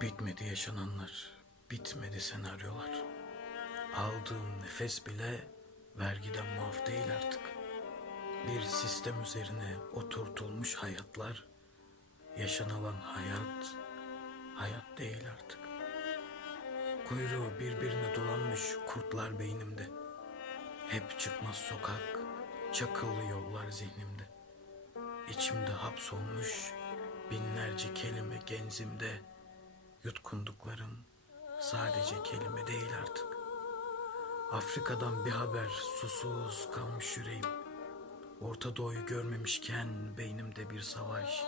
Bitmedi yaşananlar, bitmedi senaryolar. Aldığım nefes bile vergiden muaf değil artık. Bir sistem üzerine oturtulmuş hayatlar, yaşanılan hayat, hayat değil artık. Kuyruğu birbirine dolanmış kurtlar beynimde. Hep çıkmaz sokak, çakıllı yollar zihnimde. İçimde hapsolmuş binlerce kelime genzimde. Yutkunduklarım sadece kelime değil artık. Afrika'dan bir haber susuz kalmış yüreğim. Orta Doğu'yu görmemişken beynimde bir savaş.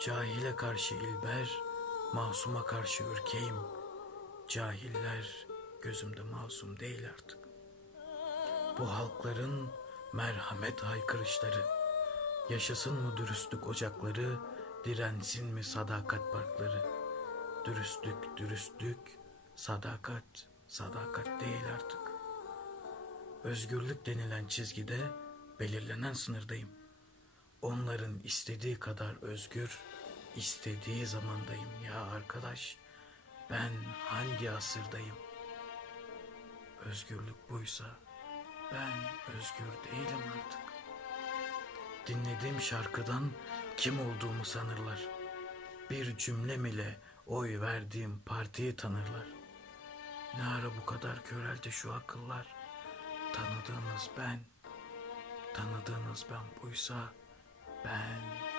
Cahile karşı ilber, masuma karşı ürkeyim. Cahiller gözümde masum değil artık. Bu halkların merhamet haykırışları. Yaşasın mı dürüstlük ocakları, dirensin mi sadakat parkları. Dürüstlük, dürüstlük, sadakat, sadakat değil artık. Özgürlük denilen çizgide belirlenen sınırdayım. Onların istediği kadar özgür, istediği zamandayım ya arkadaş. Ben hangi asırdayım? Özgürlük buysa ben özgür değilim artık. Dinlediğim şarkıdan kim olduğumu sanırlar. Bir cümlem ile oy verdiğim partiyi tanırlar. Ne ara bu kadar köreldi şu akıllar. Tanıdığınız ben, tanıdığınız ben buysa ben.